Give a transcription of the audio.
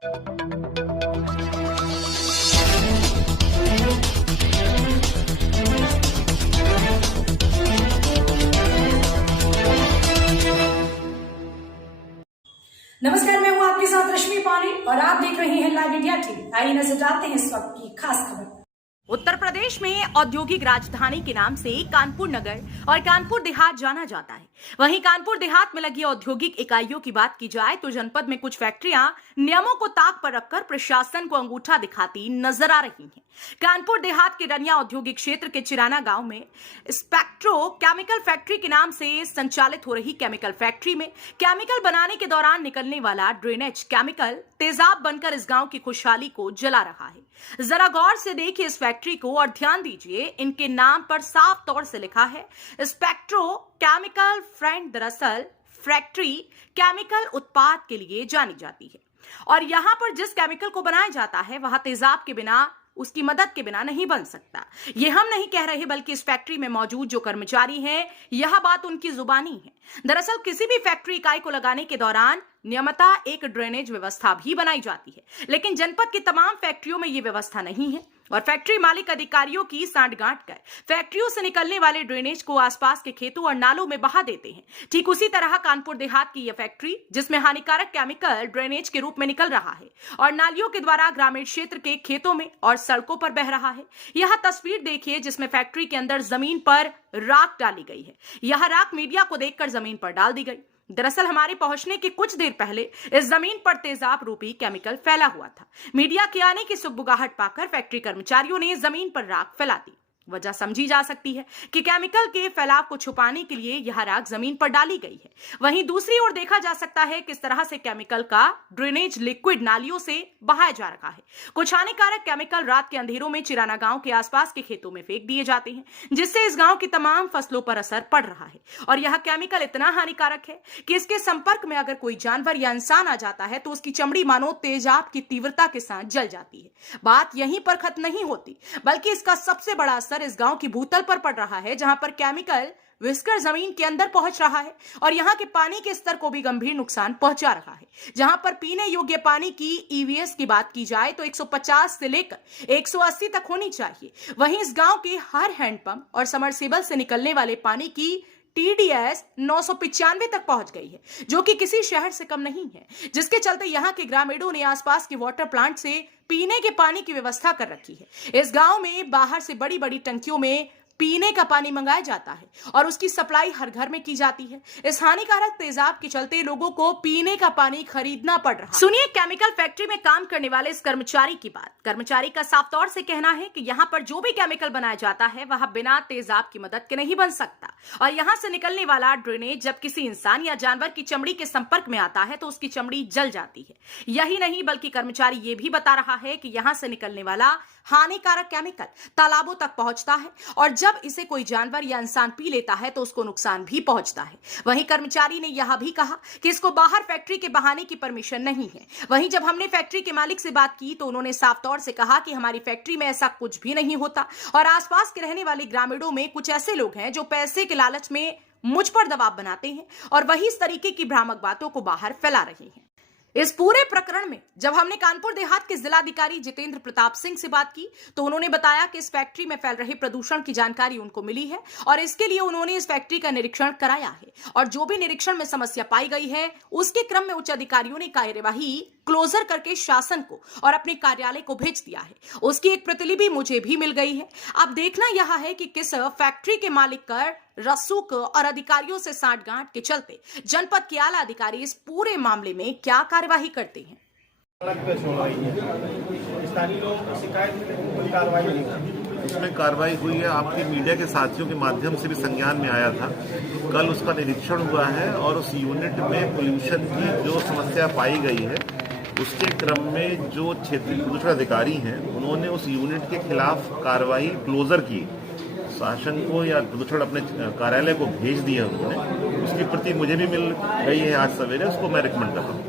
नमस्कार, मैं हूं आपके साथ रश्मि पानी और आप देख रहे हैं लाइव इंडिया टीवी। आइए नजर डालते हैं इस वक्त की खास खबर। उत्तर प्रदेश में औद्योगिक राजधानी के नाम से कानपुर नगर और कानपुर देहात जाना जाता है। वहीं कानपुर देहात में लगी औद्योगिक इकाइयों की बात की जाए तो जनपद में कुछ फैक्ट्रियां नियमों को ताक पर रखकर प्रशासन को अंगूठा दिखाती नजर आ रही हैं। कानपुर देहात के रनिया औद्योगिक क्षेत्र के चिराना गांव में स्पेक्ट्रो केमिकल फैक्ट्री के नाम से संचालित हो रही केमिकल फैक्ट्री में केमिकल बनाने के दौरान निकलने वाला ड्रेनेज केमिकल तेजाब बनकर इस गांव की खुशहाली को जला रहा है। जरा गौर से देखिए इस फैक्ट्री को और ध्यान दीजिए, इनके नाम पर साफ तौर से लिखा है स्पेक्ट्रो केमिकल फ्रेंड। दरअसल फैक्ट्री केमिकल उत्पाद के लिए जानी जाती है और यहां पर जिस केमिकल को बनाया जाता है वह तेजाब के बिना, उसकी मदद के बिना नहीं बन सकता। ये हम नहीं कह रहे बल्कि इस फैक्ट्री में मौजूद जो कर्मचारी हैं यह बात उनकी जुबानी है। दरअसल किसी भी फैक्ट्री इकाई को लगाने के दौरान नियमतः एक ड्रेनेज व्यवस्था भी बनाई जाती है, लेकिन जनपद की तमाम फैक्ट्रियों में ये व्यवस्था नहीं है और फैक्ट्री मालिक अधिकारियों की सांठगांठ कर फैक्ट्रियों से निकलने वाले ड्रेनेज को आसपास के खेतों और नालों में बहा देते हैं। ठीक उसी तरह कानपुर देहात की यह फैक्ट्री जिसमें हानिकारक केमिकल ड्रेनेज के रूप में निकल रहा है और नालियों के द्वारा ग्रामीण क्षेत्र के खेतों में और सड़कों पर बह रहा है। यह तस्वीर देखिए जिसमें फैक्ट्री के अंदर जमीन पर राख डाली गई है। यह राख मीडिया को देखकर जमीन पर डाल दी गई। दरअसल हमारे पहुंचने के कुछ देर पहले इस जमीन पर तेजाब रूपी केमिकल फैला हुआ था। मीडिया के आने की सुगबुगाहट पाकर फैक्ट्री कर्मचारियों ने जमीन पर राख फैला दी। वजह समझी जा सकती है कि केमिकल के फैलाव को छुपाने के लिए यह राख जमीन पर डाली गई है। वहीं दूसरी ओर देखा जा सकता है किस तरह से केमिकल का ड्रेनेज लिक्विड नालियों से बहाया जा रहा है। कुछ हानिकारक केमिकल रात के अंधेरों में चिराना गांव के आसपास के खेतों में फेंक दिए जाते हैं, जिससे इस गांव की तमाम फसलों पर असर पड़ रहा है और यह केमिकल इतना हानिकारक है कि इसके संपर्क में अगर कोई जानवर या इंसान आ जाता है तो उसकी चमड़ी मानो तेजाब की तीव्रता के साथ जल जाती है। बात यहीं पर खत्म नहीं होती बल्कि इसका सबसे बड़ा असर इस गांव की भूतल पर पड़ रहा है, जहां पर केमिकल विस्कर जमीन के अंदर पहुंच रहा है और यहां के पानी के स्तर को भी गंभीर नुकसान पहुंचा रहा है। जहां पर पीने योग्य पानी की ईवीएस की बात की जाए तो 150 से लेकर 180 तक होनी चाहिए। वहीं इस गांव के हर हैंडपंप और समरसेबल से निकलने वाले पानी की TDS 995 तक पहुंच गई है, जो कि किसी शहर से कम नहीं है, जिसके चलते यहां के ग्रामीणों ने आसपास के वाटर प्लांट से पीने के पानी की व्यवस्था कर रखी है। इस गांव में बाहर से बड़ी बड़ी टंकियों में पीने का पानी मंगाया जाता है और उसकी सप्लाई हर घर में की जाती है। इस हानिकारक तेजाब के चलते लोगों को पीने का पानी खरीदना पड़ रहा है। सुनिए केमिकल फैक्ट्री में काम करने वाले इस कर्मचारी की बात। कर्मचारी का साफ तौर से कहना है कि यहाँ पर जो भी केमिकल बनाया जाता है वह बिना तेजाब की मदद के नहीं बन सकता और यहाँ से निकलने वाला ड्रेनेज जब किसी इंसान या जानवर की चमड़ी के संपर्क में आता है तो उसकी चमड़ी जल जाती है। यही नहीं बल्कि कर्मचारी ये भी बता रहा है कि यहाँ से निकलने वाला हानिकारक केमिकल तालाबों तक पहुंचता है और जब इसे कोई जानवर या इंसान पी लेता है तो उसको नुकसान भी पहुंचता है। वहीं कर्मचारी ने यह भी कहा कि इसको बाहर फैक्ट्री के बहाने की परमिशन नहीं है। वहीं जब हमने फैक्ट्री के मालिक से बात की तो उन्होंने साफ तौर से कहा कि हमारी फैक्ट्री में ऐसा कुछ भी नहीं होता और आसपास के रहने वाले ग्रामीणों में कुछ ऐसे लोग हैं जो पैसे के लालच में मुझ पर दबाव बनाते हैं और वही इस तरीके की भ्रामक बातों को बाहर फैला रहे हैं। इस पूरे प्रकरण में जब हमने कानपुर देहात के जिलाधिकारी जितेंद्र प्रताप सिंह से बात की तो उन्होंने बताया कि इस फैक्ट्री में फैल रहे प्रदूषण की जानकारी उनको मिली है और इसके लिए उन्होंने इस फैक्ट्री का निरीक्षण कराया है और जो भी निरीक्षण में समस्या पाई गई है उसके क्रम में उच्च अधिकारियों ने कार्यवाही क्लोजर करके शासन को और अपने कार्यालय को भेज दिया है। उसकी एक प्रतिलिपि मुझे भी मिल गई है। अब देखना यह है कि किस फैक्ट्री के मालिक कर रसूख और अधिकारियों से सांठगांठ के चलते जनपद के आला अधिकारी इस पूरे मामले में क्या कार्यवाही करते हैं। इसमें कार्रवाई हुई है, आपके मीडिया के साथियों के माध्यम से भी संज्ञान में आया था। कल उसका निरीक्षण हुआ है और उस यूनिट में पोल्यूशन की जो समस्या पाई गई है उसके क्रम में जो क्षेत्रीय प्रदूषण अधिकारी हैं उन्होंने उस यूनिट के खिलाफ कार्रवाई क्लोजर की, शासन को या प्रदूषण अपने कार्यालय को भेज दिया उन्होंने। उसकी प्रति मुझे भी मिल गई है आज सवेरे, उसको मैं रिकमेंड कर रहा हूँ।